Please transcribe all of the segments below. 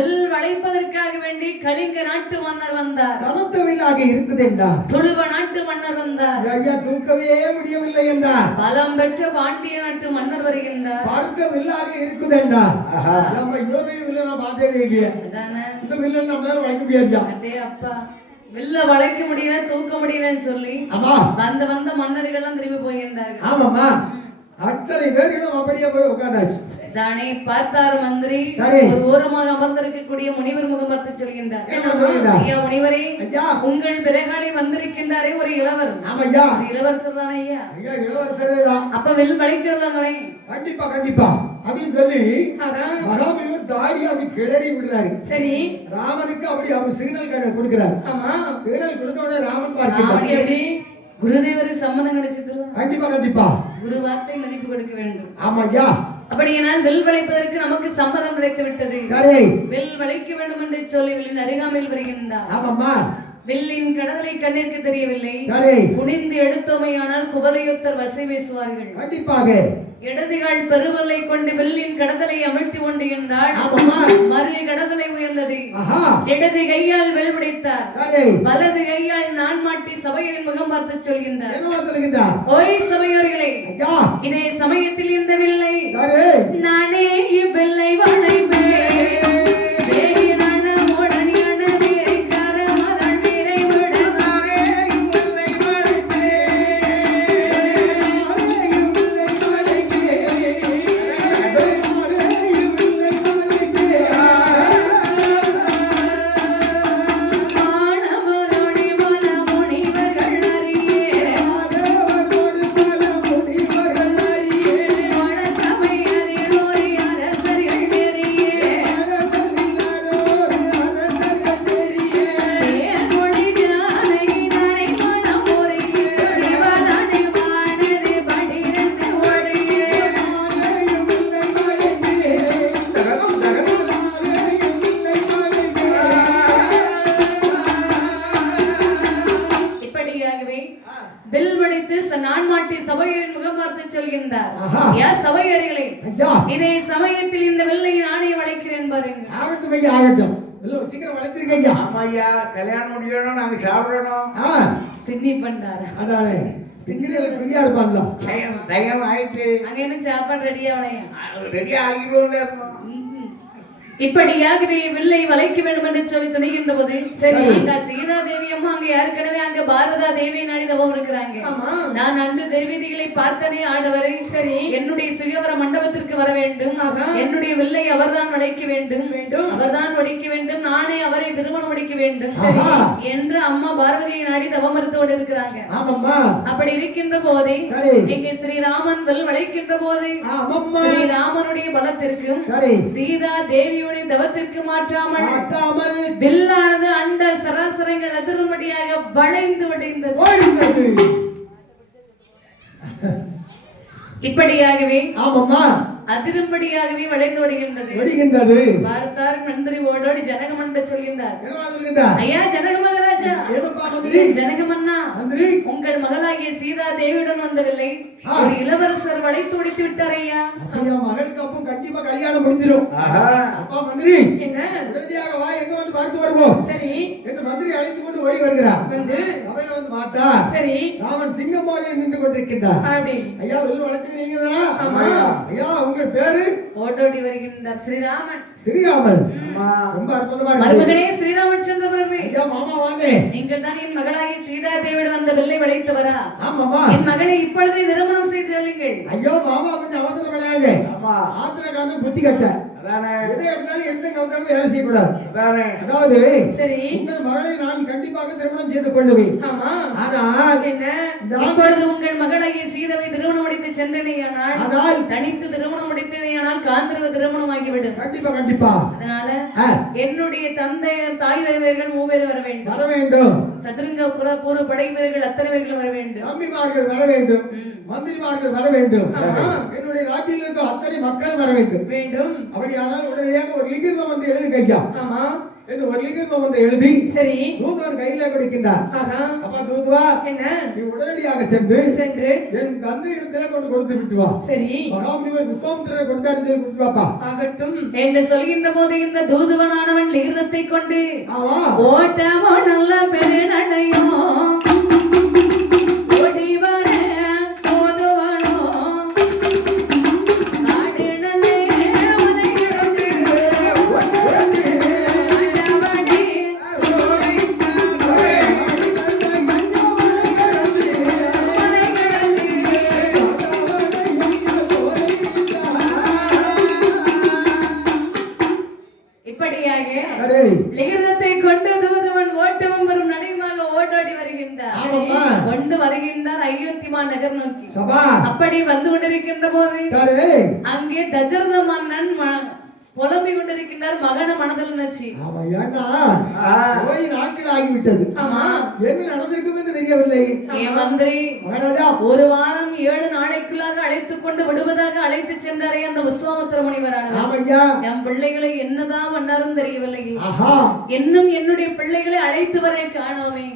Will வளைப்பதற்காக வேண்டி கலிங்க நாட்டு மன்னர் வந்தார். கனத்த வில்லாக இருக்குது என்றார். துளுவ நாட்டு மன்னர் வந்தார். ஐயா தூக்கவே முடியவில்லை என்றார். பலம் பெற்ற பாண்டிய நாட்டு மன்னர் வருகின்றார். பார்க்க வில்லாக இருக்குது என்றார். நம்ம இவ்வளவு வில்ல நான் பார்த்ததே இல்லையே. இந்த வில்ல நம்மளால வளைக்க முடியாது. அடே அப்பா, வில்ல வளைக்க முடியல தூக்க முடியலன்னு சொல்லி வந்த மன்னர்கள் திரும்பி போகின்றார்கள். ஆமாமா, அத்தனை பேர்களும் அப்படியே போய் உட்கார்ந்தாச்சு. தானே பார்த்தார் மந்திரி ஒரு ஓரமாக அமர்ந்திருக்கக்கூடிய முனிவர் முகம் பார்த்து சொல்கின்றார். ஐயா முனிவரே, உங்கள் பிறகாலை வந்திருக்கின்றாரே ஒரு இளவர். ஆமையா, இளவரசர் தானே ஐயா? ஐயா இளவரசரே தான். அப்ப வில் வளைக்கிறவங்களே கண்டிப்பா கண்டிப்பா அப்படின்னு சொல்லி மகாபலிவர் தாடி அப்படி கிளறி விடுறாரு. சரி, ராமனுக்கு அப்படி அவர் சிக்னல் கொடுக்கிறார். ஆமா, சிக்னல் கொடுத்த உடனே ராமன் பார்க்கிறார். குருதேவருக்கு சம்மதம் கிடைச்சது. கண்டிப்பா கண்டிப்பா குரு வார்த்தை மதிப்பு கொடுக்க வேண்டும். ஆமாய்யா, அப்படியானால் வில் வளைப்பதற்கு நமக்கு சம்மதம் கிடைத்து விட்டது. வில் வளைக்க வேண்டும் என்று சொல்லி வில்லின் அருகாமையில் வருகின்றார். ஆமாம்மா, வில்லின் கடலை கண்ணிற்கு தெரியவில்லை. குனிந்து எடுத்தோமையானால் குவலையொத்தர் வசை பேசுவார்கள். கண்டிப்பாக இடதுகால் பெருவலை கொண்டு வில்லின் கடலை அமிழ்த்தி கொண்டிருந்தால் மறு கடலை உயர்ந்தது. இடது கையால் வில் பிடித்தார். வலது கையால் நான் மாட்டி சபையரின் முகம் பார்த்து சொல்கின்றார். ஓய் சபையோர்களே, இதே சமயத்தில் இந்த வில்லை நானே இவ்வில்லை வளைப்பேன். இதே சமயத்தில் இந்த வில்லை நானே வளைக்கிறேன் பாருங்க. ஆகட்டும் ஐயா, ஆகட்டும். சீக்கிரம் வளைச்சிருக்கீங்க. ஆமா ஐயா, கல்யாணம் முடியணும், நாங்க சாப்பிடணும். தின்னி பண்ணாரு. அதானே திங்கிரியில பிரியா இருப்பாங்களா? டைம் ஆயிட்டு அங்க என்ன சாப்பாடு ரெடியா வளையா? ரெடியா ஆகிடுவோம்ல. இப்படியாகவே வில்லை வளைக்க வேண்டும் என்று சொல்லி துணிகின்ற போது அங்க சீதா தேவி அம்மா அங்க ஏற்கனவே அங்க பாரதா தேவி நாடிதவம் இருக்கிறாங்க. நான் அன்று தேவதிகளை பார்த்தனே ஆடவரை, என்னுடைய சுயவர மண்டபத்திற்கு வர வேண்டும், என்னுடைய வில்லை அவர்தான் வளைக்க வேண்டும், அவர்தான் வடிக்க வேண்டும், நானே அவரை திருமணம் முடிக்க வேண்டும் என்று அம்மா பார்வதியை நாடி தவம் மறுத்தோடு இருக்கிறாங்க. அப்படி இருக்கின்ற போதே இங்கே ஸ்ரீராமன் வில் வளைக்கின்ற போது ஸ்ரீராமனுடைய பலத்திற்கும் சீதா தேவியுடைய தவத்திற்கு மாற்றாமல் வில்லானது அண்ட சராசரங்கள் அதிரும்படியாக வளைந்து வடிந்தது. இப்படியாகவே அதிரும்படியாகவே வளைந்து வருகின்றது. பார்த்தார் மந்திரி ஓடோடி ஜனகமன்ன சொல்கின்றார். ஐயா ஜனக மகாராஜா, ஜனக மன்னா, உங்கள் மகளாகிய சீதா தேவியுடன் வந்தவில்லை, ஒரு இளவரசர் வளைத்து முடித்து விட்டார். ஐயா மகளுக்கு அப்போ கண்டிப்பா கல்யாணம் முடிஞ்சிடும். அப்பா மந்திரி, என்ன உடனடியாக வா, எங்க வந்து பார்த்து வருவோம். சரி என்று மந்திரி அழைத்து கொண்டு ஓடி வருகிறார். அவையில வந்து பார்த்தா ராமன் சிங்கம் போல நின்று கொண்டிருக்கின்றார். ஐயா வெளில வளைச்சுக்கிறீங்க தானா? ஐயா உங்க பேரு? ஓடோடி வருகின்றார் ஸ்ரீராமன். ஸ்ரீராமன், ரொம்ப அற்புதமா இருக்கு. மருமகனே ஸ்ரீராமச்சந்திர பிரபு. ஐயா மாமா வாங்க. நீங்கள் தான் என் மகளாகிய சீதா தேவியுடன் வந்த வில்லை வளைத்தவரா? ஆமாமா. என் மகளை இப்பொழுதே திருமணம் செய்து சொல்லுங்கள். ஐயோ மாமா கொஞ்சம் அவசரம் பண்ணாங்க. ஆமா, ஆத்திரக்காரன் புத்தி கட்ட. அதானே எதை இருந்தாலும் எடுத்து கவுந்தாலும் வேலை செய்யக்கூடாது. அதானே, அதாவது சரி உங்கள் மகளை நான் கண்டிப்பாக திருமணம் செய்து கொள்ளுவேன். ஆமா, ஆனால் என்ன, இப்பொழுது உங்கள் மகளாகிய சீதாவை திருமணம் முடித்து சென்றனையானால் தனித்து திருமணம் முடித்ததையானால் காந்தர்வ திருமணம் ஆகிவிடும். கண்டிப்பா கண்டிப்பா. அதனால என்னுடைய தந்தை தாய் தந்தையர்கள் மூவர் வர வேண்டும். சதுரங்க குல பூர்வ படை வீரர்கள் அத்தனை பேர்கள் வர வேண்டும். தம்பிமார்கள் வர வேண்டும், மந்திரிமார்கள் வர வேண்டும், என்னுடைய நாட்டில் இருக்க அத்தனை மக்கள் வர வேண்டும். அப்படியானால் உடனடியாக ஒரு லிகிதம் வந்து எழுதி கையா. ஆமா, என்று ஒரு லிங்கம் ஒன்றை எழுதி சரி தூதுவன் கையில கொடுக்கின்றார். ஆஹா அப்பா தூதுவா என்ன நீ உடனடியாக சென்று சென்று என் தந்தை இடத்திலே கொண்டு கொடுத்து விட்டு வா. சரி மகாமுனிவர் விஸ்வாமித்திரரை கொடுத்தாரு சொல்லி கொடுத்து வாப்பா. ஆகட்டும் என்று சொல்கின்ற போது இந்த தூதுவனானவன் லிகிதத்தை கொண்டு ஆமா ஓட்டமோ நல்ல பெருநடையோ ஓடி வர தூதுவனோ நாடுகளே உலகிடந்து ஆண்டவனே இப்படியாக அரே லிகிதத்தை கொண்டு தூதுவன் ஓட்டமும் வரும் நடையுமாக ஓடோடி வருகின்றார். ஆமாம்மா. கொண்டு வருகின்றார் அயோத்திமா நகர் நோக்கி. சபா அப்படி வந்து கொண்டிருக்கின்ற போது அரே அங்கே தசரத மன்னன் புலம்பிக் கொண்டிருக்கின்றார் மகன மனதில் நினைச்சு. ஆமா ஏன்னா போய் நாட்கள் ஆகிவிட்டது. ஆமா என்ன நடந்திருக்கும் என்று தெரியவில்லை. ஏன் மந்திரி மகாராஜா ஒரு வாரம் 7 நாளைக்குள்ளாக அழைத்துக் கொண்டு விடுவதாக அழைத்து சென்றாரே அந்த விஸ்வாமித்திர முனிவரானவர். ஆமையா என் பிள்ளைகளை என்னதான் பண்ணாரும் தெரியவில்லை. ஆஹா இன்னும் என்னுடைய பிள்ளைகளை அழைத்து வரை காணோமே.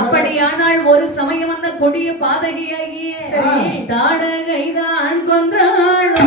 அப்படியானால் ஒரு சமயம் அந்த கொடிய பாதகியாகிய தாடகை தான் கொன்றாளோ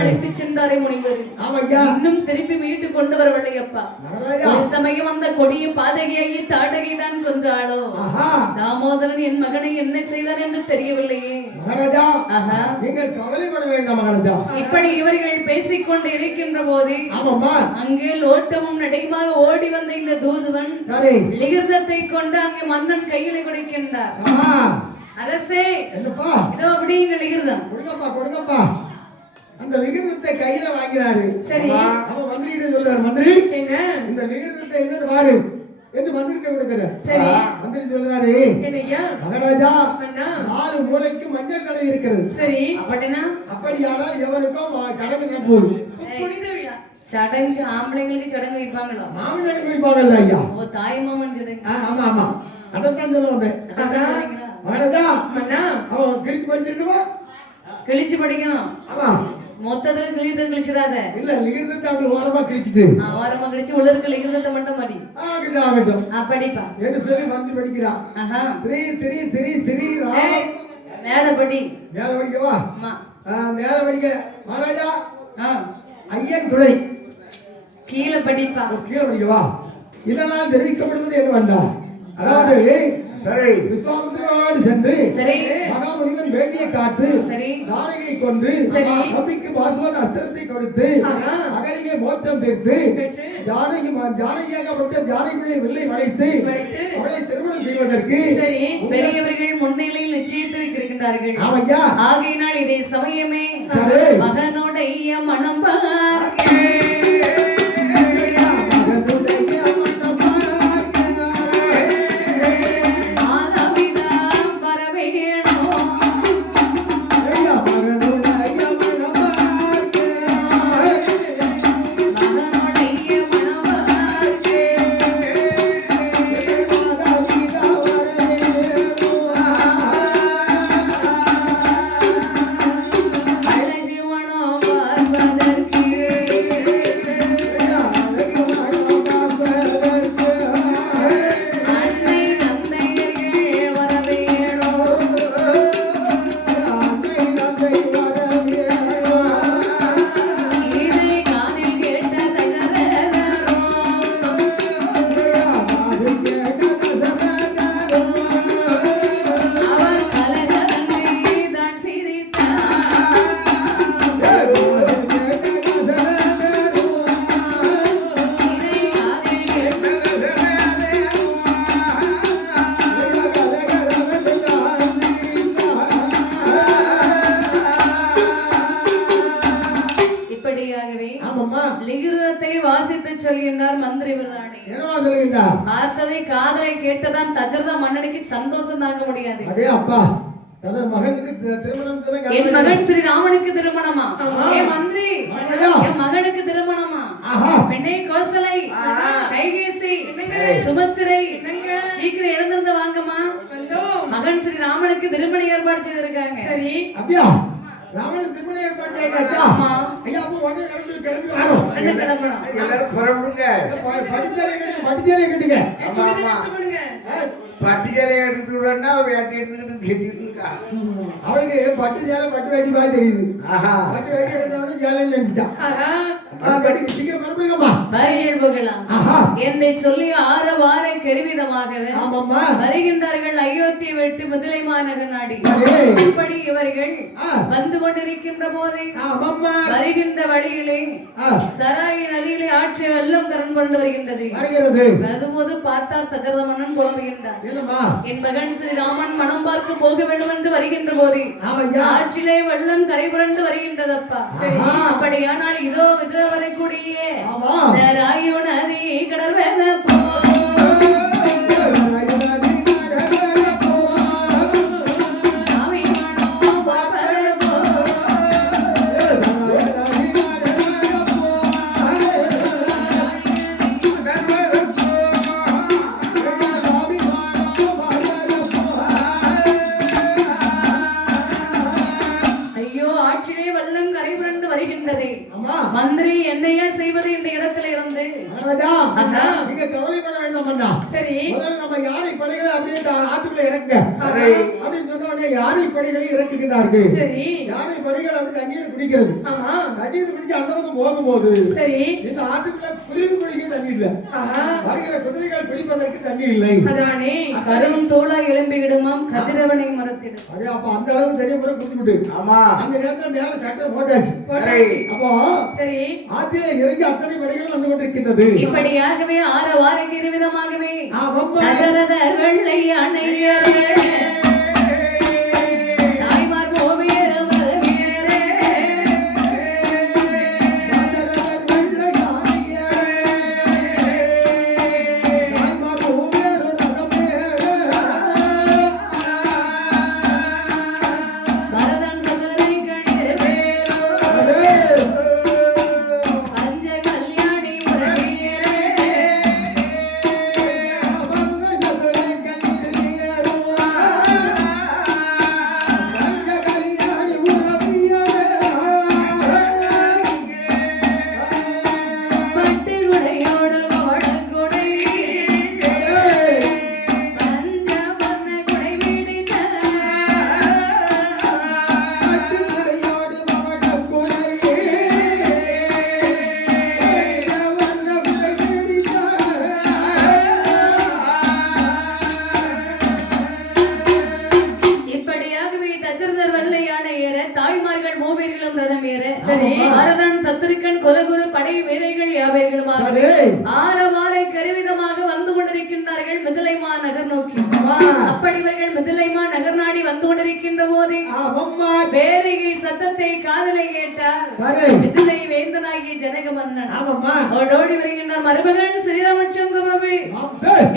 அழைத்து சென்றாரே முனிவர். இன்னும் திருப்பி மீட்டு கொண்டு வரவில்லையப்பா. ஒரு சமயம் அந்த கொடிய பாதகியை தாடகை தான் கொன்றாளோ. தாமோதரன் என் மகனை என்ன செய்தார் என்று தெரியவில்லையே. நீங்கள் கவலைப்பட வேண்டாம் மகாராஜா. இப்படி இவர்கள் பேசிக்கொண்டு இருக்கின்ற போது அங்கே லோட்டமும் நடையுமாக ஓடி வந்த இந்த தூதுவன் லிகிர்தத்தை கொண்டு அங்கே மன்னன் கையில கொடுக்கின்றார். அரசே என்னப்பா இதோ அப்படிங்க லிகிர்தம். கொடுங்கப்பா கொடுங்கப்பா. அந்த லிகிர்தத்தை கையில வாங்கினாரு. சரி அவன் மந்திரிகிட்ட சொல்றாரு, மந்திரி என்ன இந்த லிகிர்தத்தை என்னன்னு பாரு என்று மந்திரிகிட்ட கொடுக்கிறார். சரி மந்திரி சொல்றாரு, என்னய்யா மகாராஜா அண்ணா 4 மூலைக்கு மஞ்சள் தடவை இருக்கிறது. சரி அப்படினா அப்படியானால் எவனுக்கும் சடங்கு நடப்போகுது. புனித விழா சடங்கு ஆம்பளைங்களுக்கு சடங்கு வைப்பாங்களோ? மாமன் சடங்கு வைப்பாங்கல்ல ஐயா. ஓ தாய் மாமன் சடங்கு. ஆமா ஆமா அதான் சொல்ல வந்தேன். மகாராஜா அண்ணா அவன் கிழிச்சு படிச்சிருக்கா? கிழிச்சு படிக்கணும். ஆமா மொத்தத்துல கிழித்து கிழிச்சிடாத. இல்ல லிகிர்தத்தை அப்படி ஓரமா கிழிச்சிட்டு ஓரமா கிழிச்சு உலருக்கு லிகிர்தத்தை மட்டும் மாடி ஆகட்டும் ஆகட்டும் படிப்பா என்று சொல்லி மந்திரி படிக்கிறான். ஸ்ரீ ஸ்ரீ ஸ்ரீ ஸ்ரீ ராம மேல படி. மேல படிக்கவா? ஆமா மேல படிக்க. மகாராஜா ஆ ஐயன் துணை. கீழே படிப்பா. கீழே படிக்கவா? இதனால் தெரிவிக்கப்படுவது என்ன வந்தா, அதாவது சரி விஸ்வாமித்திரோடு சென்று சரி மகாமுனிவன் வேண்டிய காத்து சரி நாடகை கொன்று நம்பிக்கு பாசுவத அஸ்திரத்தை கொடுத்து அகலிகை மோட்சம் பெற்று ஜானகியாகப்பட்ட ஜானகியுடைய வில்லை வளைத்து அவளை திருமணம் செய்வதற்கு பெரியவர்கள் முன்னிலையில் நிச்சயத்திற்கு இருக்கின்றார்கள். ஆகையினால் இதை சமயமே மகனுடைய மனம் பார்க்க மகாராஜா வருகின்றா பார்த்ததை காதலை கேட்டதான் தஜரத மன்னனுக்கு சந்தோஷம் தாங்க முடியாது. அடே அப்பா தனது மகனுக்கு திருமணம் என் மகன் ஸ்ரீராமனுக்கு திருமணமா? என் மந்திரி மகனா? என் மகனுக்கு திருமணமா? ஆஹா. பெண்ணை கோசலை கைகேசி சுமத்திரை சீக்கிரம் எழுந்திருந்து வாங்கம்மா. மகன் ஸ்ரீராமனுக்கு திருமண ஏற்பாடு செய்திருக்காங்க. சரி அப்படியா? ராமனுக்கு திருமண ஏற்பாடு செய்தாச்சா? ஆமா. ஐயா அப்போ வந்து கிளம்பி வரோம். என்ன கிளம்பணும்? எல்லாரும் புறப்படுங்க. பட்டுச்சேலை கட்டுங்க. பட்டுச்சேலை எடுத்துக்கிட்டோம்னா வேட்டி எடுத்துக்கிட்டு கட்டிட்டு இருக்கா. அவளுக்கு பட்டுச்சேலை பட்டு வேட்டி மாதிரி தெரியுது. ஆஹா. பட்டு வேட்டி எடுத்தவொடனே சேலைன்னு நினைச்சிட்டான். கட்டி சீக்கிரம் பரப்புங்கம்மா. வரிகள் புகழாம் ஆஹா. என்னை சொல்லி ஆரவார கருவிதமாகவே ஆமாம்மா. வருகின்றார்கள் அயோத்தியை விட்டு முதலை மாநகர் நாடி. சரி. இப்படி இவர்கள் வந்து கொண்டிருக்கின்ற போதே ஆமாம்மா. வருகின்ற வழியிலே சராயி நதியிலே ஆற்றை வெள்ளம் கரண் கொண்டு வருகின்றது. வருகிறது. அதுபோது பார்த்தார் தசரத மன்னன் புலம்புகின்றார். என்னம்மா? என் மகன் ஸ்ரீராமன் மனம் பார்க்க போக வேண்டும் என்று வருகின்ற போதே ஆமையா. ஆற்றிலே வெள்ளம் கரை புரண்டு வருகின்றதப்பா. ஆஹா. அப்படியானால் இதோ விதிர வரக்கூடிய ஆமா. சராயு நதி கடற்வேத போ சாமி மனோ பார்ப்பது போ ஐயோ ஆற்றிலே வெள்ளம் கரை புரண்டு வருகின்றதே. ஆமா. மந்திரி என்னையா செய்வது இந்த இடத்துல இருந்து? மகாராஜா, நீங்க கவலைப்பட வேண்டாம் அண்ணா. சரி. முதல்ல நம்ம யானை படைகளை அப்படியே ஆத்துக்குள்ள இறக்குங்க. சரி. அப்படின்னு சொன்ன உடனே யானை படைகளை இறக்குகிறார்கள். சரி. யானை படைகள் அப்படி தண்ணீர் குடிக்கிறது. ஆமா. தண்ணீர் குடிச்சு அந்த பக்கம் போகும்போது சரி இந்த ஆட்டுக்குள்ள குருவி குடிக்க தண்ணி இல்ல. வருகிற குதிரைகள் பிடிப்பதற்கு தண்ணி இல்லை. அதானே கரும் தோளா எழும்பிடுமாம் கதிரவனை மரத்திடும். அப்படியே அப்ப அந்த அளவுக்கு தண்ணி பூரா குடிச்சு விட்டு ஆமா. அந்த நேரத்துல மேல சட்டை போட்டாச்சு. அப்போ சரி ஆற்றிலே இறங்கி அத்தனை படைகள் வந்து கொண்டிருக்கின்றது. இப்படியாகவே ஆரவார கிருவிதமாகவே தசரதர் வெள்ளை அணையரே தாய்மார் ஓவியர் மதவியரே பரதன் சகரை கணீர் வேலோ பஞ்ச கல்யாணி முரளியரே பட்டுகுடையோடு கோடகுடை பஞ்ச வர்ண குடை பிடித்த இப்படியாகவே தசரதர் வெள்ளை யானை ஏற தாய்மார்கள் மூவர்களும் ரதம் ஏற பரதன் சத்துருக்கன் குலகுரு படை வீரர்கள் யாவர்களுமாக ஆரவார கருவிதமாக வந்து கொண்டிருக்கின்றார்கள் மிதிலை மாநகர் நோக்கி. அப்படி இவர்கள் மிதிலை மாநகர் நாடி வந்து கொண்டிருக்கின்ற போதே பேரிகை சத்தத்தை காதலை கேட்டார் மிதிலை வேந்தனாகிய ஜனக மன்னன். ஓடோடி வருகின்றார் மருமகன் ஸ்ரீராமச்சந்திர பிரபு.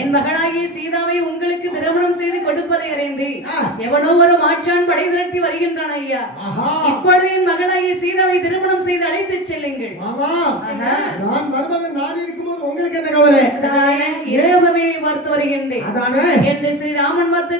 என் மகளாகிய சீதாவை உங்களுக்கு திருமணம் செய்து கொடுப்பதை அறிந்து எவனோ ஒரு மாற்றான் படை திரட்டி வருகின்றான் ஐயா. இப்பொழுது என் மகளாகிய சீதாவை திருமணம் செய்து அழைத்து செல்லுங்கள். நான் மருமகன் நான் இருக்கும்போது உங்களுக்கு என்ன கவலை? இரவமே பார்த்து வருகின்றேன் என்று ஸ்ரீராமன் வார்த்தை